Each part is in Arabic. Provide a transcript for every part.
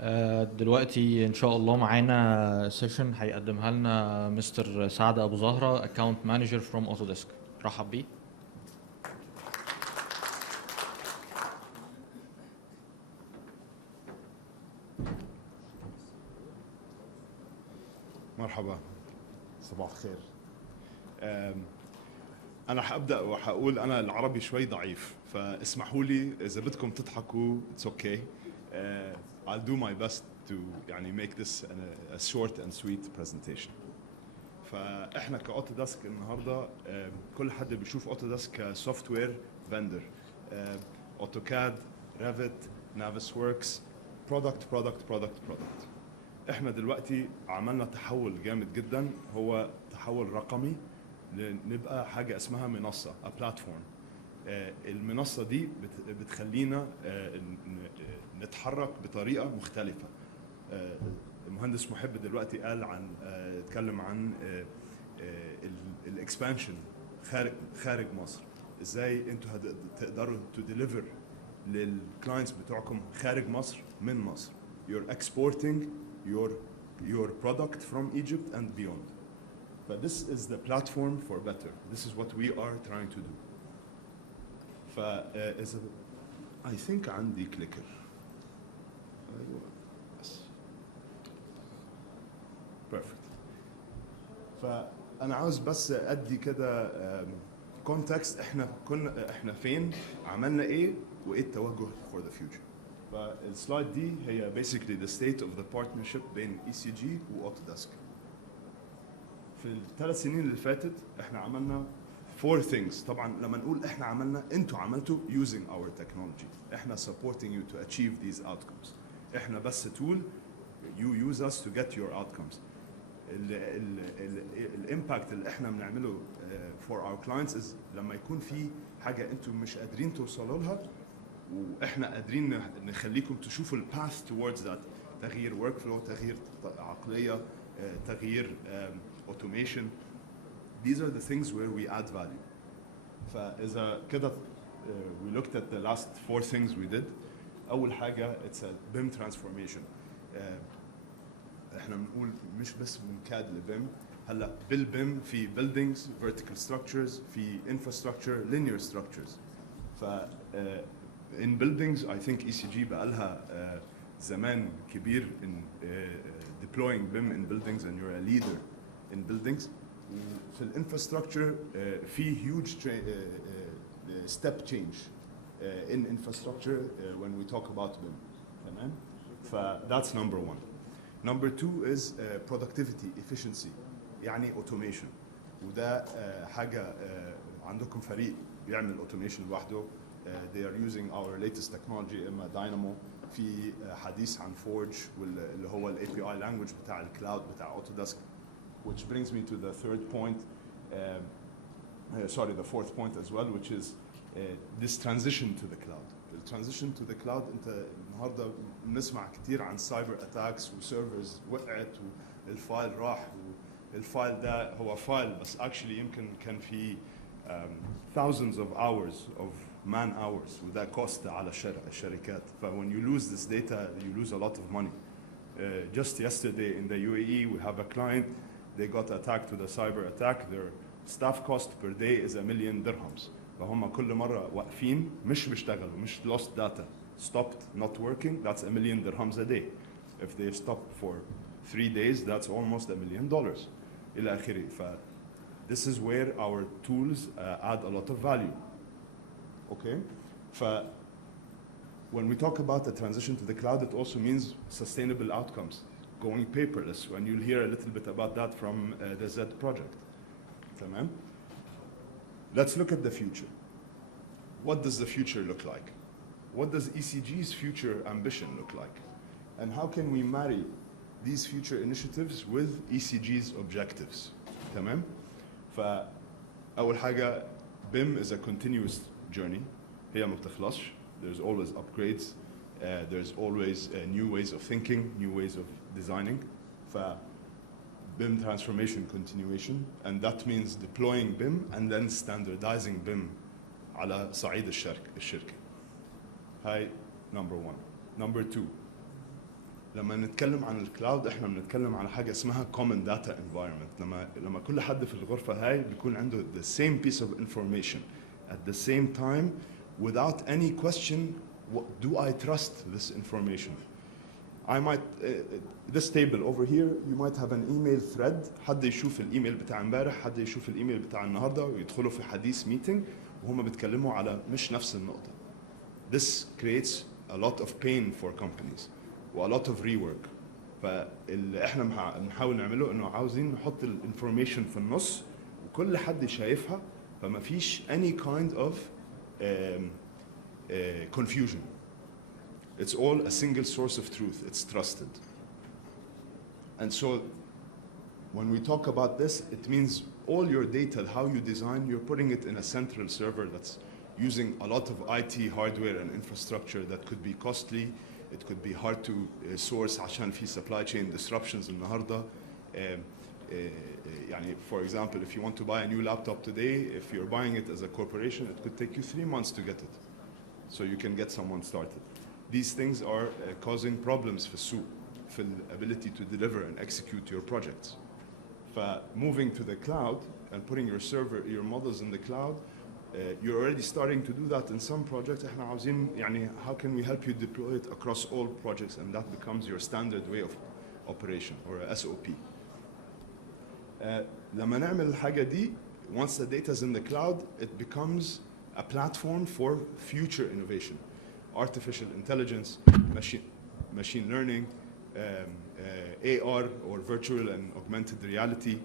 دلوقتي ان شاء الله معانا سيشن هيقدمها لنا مستر سعد ابو زهره اكاونت مانجر فروم اوتوديسك. رحب بيه. مرحبا، صباح الخير. أنا حأبدأ وحقول أنا العربي شوي ضعيف، فاسمحوا لي إذا بدكم تضحكوا it's okay. I'll do my best to يعني make this a short and sweet presentation. فإحنا كأوتوديسك النهاردة كل حد بيشوف أوتوديسك كسوفت وير فندر، أوتوكاد، ريفت، نافس وركس، برودكت. احنا دلوقتي عملنا تحول جامد جدا، هو تحول رقمي لنبقى حاجه اسمها منصه بلاتفورم. المنصه دي بتخلينا نتحرك بطريقه مختلفه. المهندس محب دلوقتي قال عن اتكلم عن الاكسبانشن خارج مصر، ازاي انتوا تقدروا تديليفر للكلاينتس بتوعكم خارج مصر من مصر. You're exporting your product from Egypt and beyond. But this is the platform for better. This is what we are trying to do. I think عندي clicker. Perfect. فأنا عاوز بس أدي كده context. احنا فين، عملنا ايه، وايه التوجه for the future. فالسلايد دي هي basically the state of the partnership بين ECG وأوتوديسك. في الثلاث سنين اللي فاتت احنا عملنا 4 things. طبعا لما نقول احنا عملنا، انتوا عملتوا using our technology. احنا supporting you to achieve these outcomes. احنا بس tool, you use us to get your outcomes. الامباكت اللي احنا بنعمله for our clients is لما يكون في حاجه انتوا مش قادرين توصلوا لها واحنا قادرين نخليكم تشوفوا الباث towards that. تغيير ورك فلو، تغيير عقليه، تغيير automation. These are the things where we add value. فاذا كده we looked at the last 4 things we did. اول حاجه it's a BIM transformation. احنا بنقول مش بس من كاد لبيم. هلا بالبيم في buildings, vertical structures، في infrastructure, linear structures. ف in buildings I think ECG بقى لها زمان كبير in deploying BIM in buildings and you're a leader in buildings. في الانفراستراكشر في huge step change in infrastructure when we talk about BIM. تمام؟ ف that's number 1. Number 2 is productivity, efficiency، يعني automation. وده حاجة عندكم فريق بيعمل automation لوحده. They are using our latest technology إما Dynamo. في حديث عن Forge واللي هو ال API language بتاع الكلاود بتاع Autodesk. Which brings me to the third point, the fourth point as well, which is this transition to the cloud. The transition to the cloud. انت النهارده بنسمع كتير عن cyber attacks وسيرفرز وقعت والفايل راح، والفايل ده هو فايل بس actually يمكن كان في thousands of hours of man hours وده cost على الشركات. ف when you lose this data you lose a lot of money. Just yesterday in the UAE we have a client. They got attacked with a cyber attack. Their staff cost per day is $1 million. فهم كل مرة واقفين مش بيشتغلوا، مش lost data, stopped not working. That's $1 million a day. If they stop for 3 days, that's almost $1 million. إلى آخره. ف this is where our tools add a lot of value. Okay. ف when we talk about the transition to the cloud, it also means sustainable outcomes. Going paperless, and you'll hear a little bit about that from the Z project. Tamam? Let's look at the future. What does the future look like? What does ECG's future ambition look like? And how can we marry these future initiatives with ECG's objectives? Tamam? فأول حاجة BIM is a continuous journey. هي ما بتخلصش. There's always upgrades. There's always new ways of thinking, new ways of designing. BIM transformation continuation, and that means deploying BIM and then standardizing BIM على صعيد الشركة. هاي number 1. Number 2, لما نتكلم عن الكلاود احنا بنتكلم على حاجه اسمها common data environment. لما كل حد في الغرفه هاي بيكون عنده the same piece of information at the same time without any question, do I trust this information? I might this table over here you might have an email thread. حد يشوف الايميل بتاع امبارح، حد يشوف الايميل بتاع النهارده ويدخلوا في حديث ميتنج وهم بيتكلموا على مش نفس النقطه. This creates a lot of pain for companies و a lot of rework. فاللي احنا بنحاول نعمله انه عاوزين نحط الانفورميشن في النص وكل حد شايفها، فما فيش any kind of confusion. It's all a single source of truth. It's trusted. And so when we talk about this, it means all your data, how you design, you're putting it in a central server that's using a lot of IT hardware and infrastructure that could be costly. It could be hard to source عشان في supply chain disruptions النهارده. يعني for example, if you want to buy a new laptop today, if you're buying it as a corporation, it could take you 3 months to get it. So you can get someone started. These things are causing problems في السوق في ability to deliver and execute your projects. Moving to the cloud and putting your models in the cloud, you're already starting to do that in some projects. احنا عاوزين يعني how can we help you deploy it across all projects, and that becomes your standard way of operation or SOP. لما نعمل الحاجة دي, once the data is in the cloud, it becomes a platform for future innovation. Artificial intelligence, machine learning, AR or virtual and augmented reality,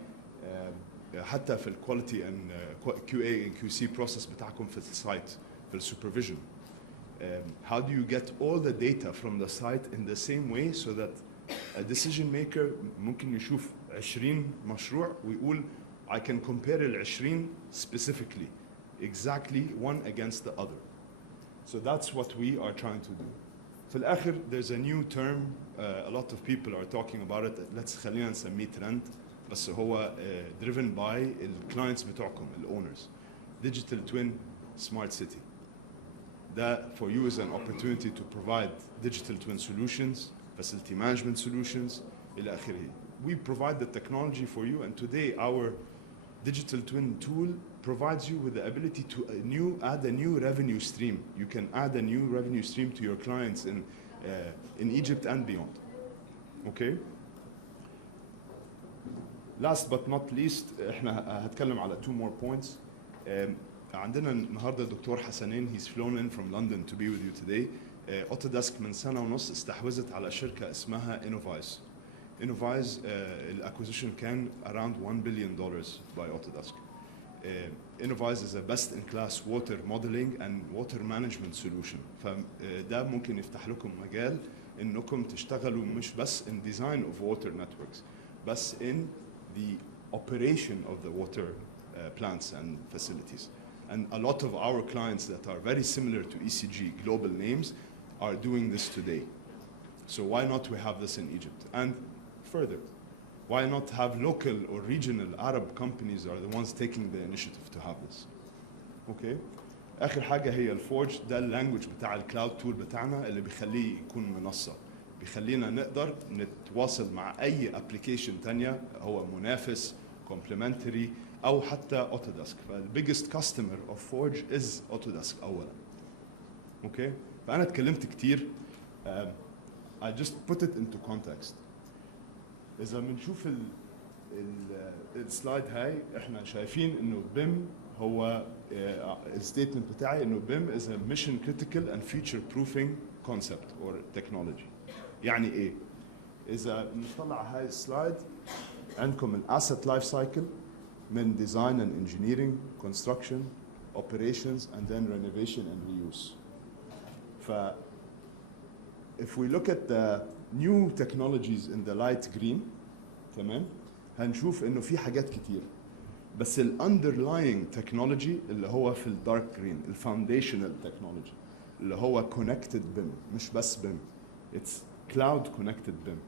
حتى في الكواليتي and QA and QC process بتاعكم في السايت في السوبرفيجن. How do you get all the data from the site in the same way so that a decision maker ممكن يشوف 20 مشروع ويقول I can compare ال 20 specifically, exactly one against the other. So that's what we are trying to do. في الآخر there's a new term, a lot of people are talking about it. Let's خلينا نسميه trend. بس هو driven by الكلاينتس بتوعكم الاونرز. Digital Twin Smart City. That for you is an opportunity to provide digital twin solutions, facility management solutions, إلى آخره. We provide the technology for you, and today our digital twin tool provides you with the ability to add a new revenue stream. You can add a new revenue stream to your clients in Egypt and beyond. Okay? Last but not least, احنا هتكلم على 2 more points. عندنا النهارده الدكتور حسنين, he's flown in from London to be with you today. Autodesk من سنة ونص استحوذت على شركة اسمها Innovyze. Innovyze الacquisition كان around $1 billion by Autodesk. Innovyze is a best-in-class water modeling and water management solution. فده ممكن يفتح لكم مجال انكم تشتغلوا مش بس in design of water networks, بس in the operation of the water plants and facilities. And a lot of our clients that are very similar to ECG, global names, are doing this today. So why not we have this in Egypt? And further, why not have local or regional Arab companies are the ones taking the initiative to have this? Okay. آخر حاجة هي الفورج. ده اللانجوج بتاع الكلاود تول بتاعنا اللي بيخليه يكون منصة. بيخلينا نقدر نتواصل مع أي ابلكيشن تانية هو منافس, complementary, أو حتى أوتوديسك. فالبيجست كاستمر of فورج is أوتوديسك أولا. Okay. فأنا اتكلمت كتير. I just put it into context. إذا بنشوف السلايد هاي احنا شايفين إنه BIM هو الستيتمنت بتاعي إنه BIM is a mission critical and future proofing concept or technology. يعني إيه؟ إذا نطلع هاي السلايد عندكم الاسset life cycle من design and engineering, construction, operations, and then renovation and reuse. If we look at the new technologies in the light green, تمام؟ هنشوف إنه في حاجات كتير. بس ال underlying technology اللي هو في ال dark green, ال foundational technology اللي هو connected BIM, مش بس BIM. It's cloud connected BIM.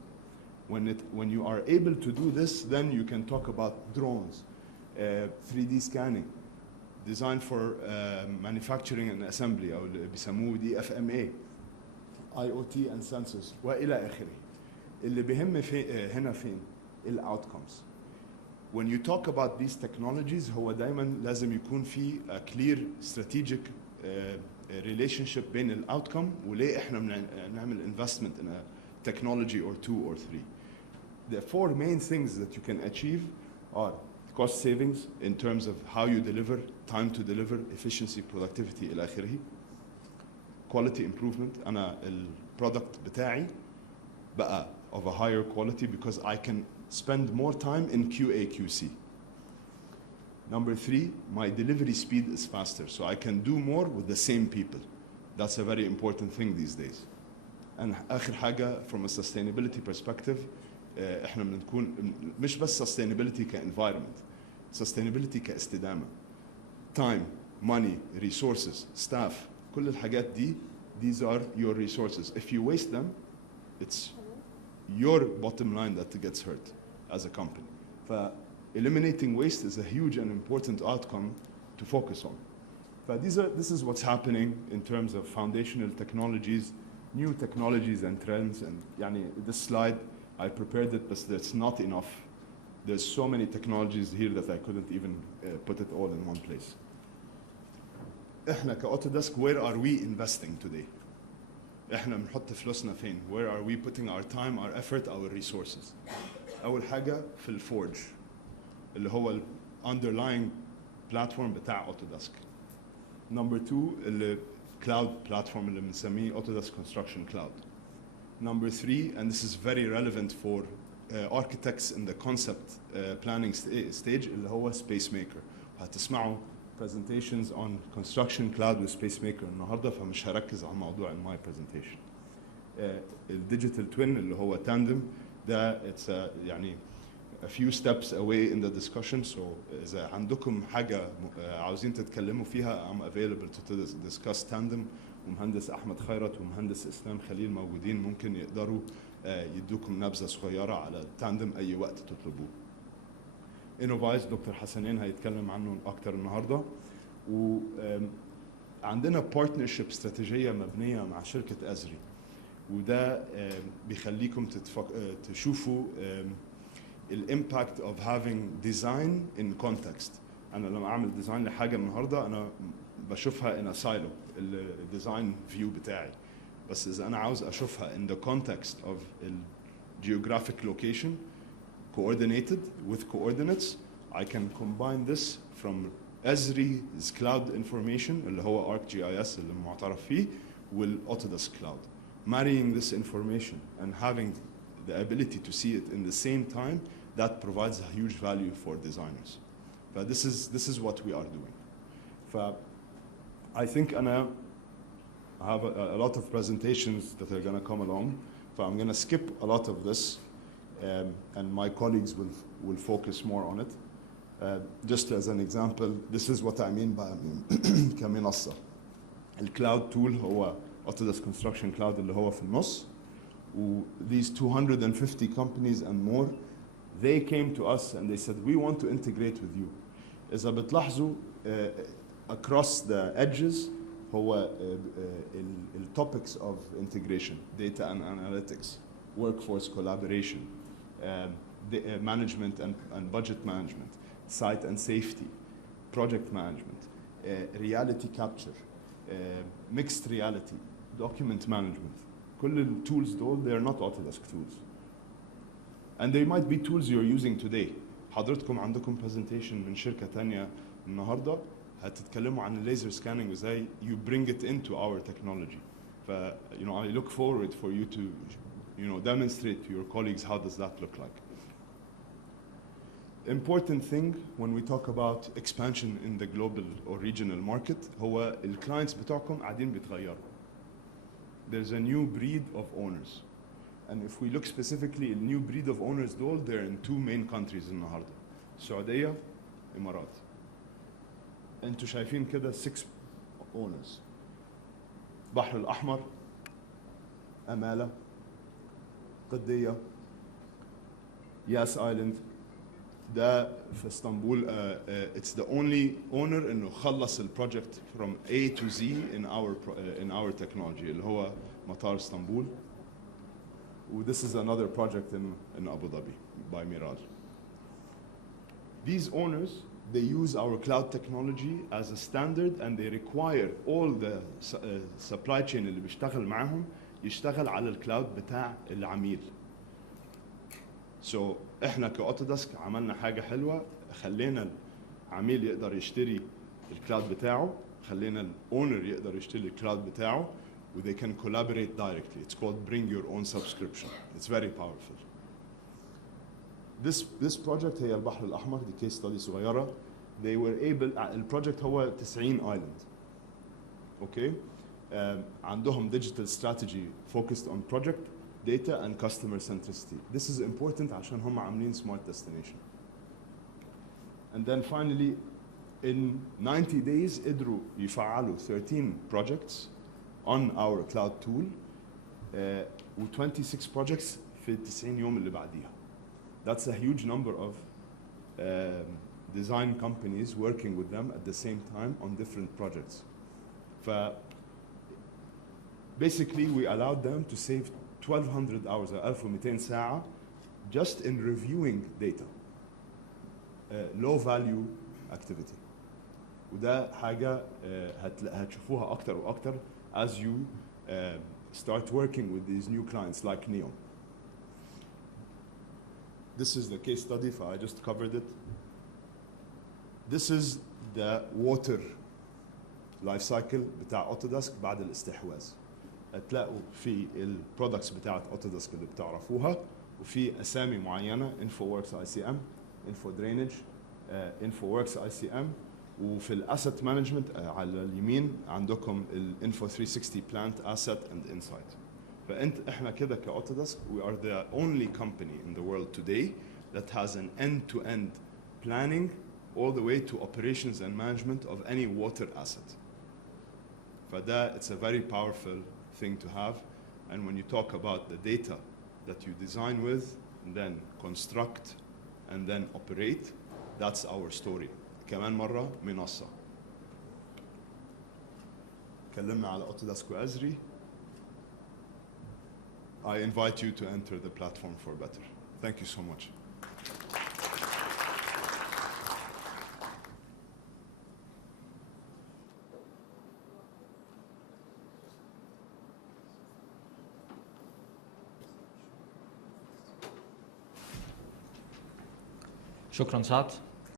When you are able to do this, then you can talk about drones, 3D scanning, design for manufacturing and assembly, أو اللي بيسموه DFMA, IoT and sensors, وإلى آخره. اللي بيهم في هنا فين؟ الاوتكمز. When you talk about these technologies هو دايما لازم يكون في a clear strategic relationship بين الاوتكم وليه احنا بنعمل investment in a technology or two or three. The four main things that you can achieve are cost savings in terms of how you deliver, time to deliver, efficiency, productivity إلى آخره. Quality improvement. أنا البرودكت بتاعي بقى of a higher quality because I can spend more time in QA QC. Number three, my delivery speed is faster, so I can do more with the same people. That's a very important thing these days. And آخر حاجة from a sustainability perspective, احنا بنكون مش بس sustainability كenvironment, sustainability كاستدامة. Time, money, resources, staff, كل الحاجات دي, these are your resources. If you waste them, it's your bottom line that gets hurt as a company. Eliminating waste is a huge and important outcome to focus on. This is what's happening in terms of foundational technologies, new technologies and trends. And يعني, this slide, I prepared it, but that's not enough. There's so many technologies here that I couldn't even put it all in one place. احنا كأوتوديسك, where are we investing today? احنا بنحط فلوسنا فين؟ Where are we putting our time, our effort, our resources? أول حاجة في الفورج اللي هو ال underlying platform بتاع Autodesk. Number two, the cloud platform اللي بنسميه Autodesk Construction Cloud. Number three, and this is very relevant for architects in the concept planning stage, اللي هو SpaceMaker. هتسمعوا presentations on construction cloud with SpaceMaker النهارده, فمش هركز على الموضوع in my presentation. الديجيتال توين اللي هو تاندم ده it's يعني a few steps away in the discussion, so إذا عندكم حاجة عاوزين تتكلموا فيها I'm available to discuss tandem. ومهندس أحمد خيرت ومهندس إسلام خليل موجودين, ممكن يقدروا يدوكم نبذة صغيرة على التاندم أي وقت تطلبوه. إنوفايز دكتور حسنين هيتكلم عنه أكتر النهاردة. وعندنا بارتنرشيب استراتيجية مبنية مع شركة أزري, وده بيخليكم تشوفوا الامباكت of having design in context. أنا لما أعمل ديزاين لحاجة النهاردة أنا بشوفها in a silo, الديزاين فيو بتاعي, بس إذا أنا عاوز أشوفها in the context of geographic location coordinated with coordinates, I can combine this from Esri's cloud information اللي هو ArcGIS اللي معترف فيه والAutodesk cloud. Marrying this information and having the ability to see it in the same time, that provides a huge value for designers. But this is what we are doing. I think I have a lot of presentations that are going to come along, so I'm going to skip a lot of this, and my colleagues will focus more on it. Just as an example, this is what I mean by كمنصة. الكلاود tool هو Autodesk Construction Cloud اللي هو في النص. These 250 companies and more, they came to us and they said, we want to integrate with you. إذا بتلاحظوا across the edges هو topics of integration, data and analytics, workforce collaboration, management and budget management, site and safety, project management, reality capture, mixed reality, document management. كل التولز دول they are not Autodesk tools. And they might be tools you're using today. حضرتكم عندكم presentation من شركة تانية النهاردة هتتكلموا عن laser scanning وازاي you bring it into our technology. I look forward for you to demonstrate to your colleagues how does that look like. Important thing when we talk about expansion in the global or regional market هو الكلاينتس بتوعكم قاعدين بيتغيروا. There's a new breed of owners. And if we look specifically at new breed of owners دول, they're in two main countries النهارده. السعودية, إمارات. انتوا شايفين كده 6 owners. بحر الأحمر, أمالة, قدية, ياس آيلاند. ده في اسطنبول it's the only owner انه خلص البروجكت from A to Z in our technology اللي هو مطار اسطنبول. This is another project in Abu Dhabi by Miraj. These owners, they use our cloud technology as a standard and they require all the supply chain اللي بيشتغل معهم يشتغل على الكلاود بتاع العميل. So احنا كأوتوديسك عملنا حاجة حلوة، خلينا العميل يقدر يشتري الكلاود بتاعه، خلينا الاونر يقدر يشتري الكلاود بتاعه و they can collaborate directly. It's called bring your own subscription. It's very powerful. This project هي البحر الأحمر، دي case study صغيرة. They were able البروجكت هو 90 island. Okay. عندهم digital strategy focused on project, data and customer centricity. This is important عشان هم عاملين smart destination. And then finally in 90 days قدروا يفعلوا 13 projects on our cloud tool و 26 projects في 90 يوم اللي بعديها. That's a huge number of design companies working with them at the same time on different projects. Basically we allowed them to save 1200 hours or 1200 ساعة just in reviewing data. Low value activity. وده حاجة هتشوفوها أكتر وأكتر as you start working with these new clients like Neom. This is the case study, I just covered it. This is the water life cycle بتاع أوتوديسك بعد الاستحواذ. هتلاقوا في البرودكتس بتاعت أوتوديسك اللي بتعرفوها وفي أسامي معينة InfoWorks ICM, Info Drainage, InfoWorks ICM وفي الاسيت مانجمنت على اليمين عندكم الانفو 360 Plant Asset and Insight. احنا كده كأوتوديسك we are the only company in the world today that has an end-to-end planning all the way to operations and management of any water asset. فده it's a very powerful thing to have, and when you talk about the data that you design with and then construct and then operate, that's our story. كمان مرة منصة. اتكلمنا على أوتوديسك وأزري. I invite you to enter the platform for better. Thank you so much. شكرا سعد.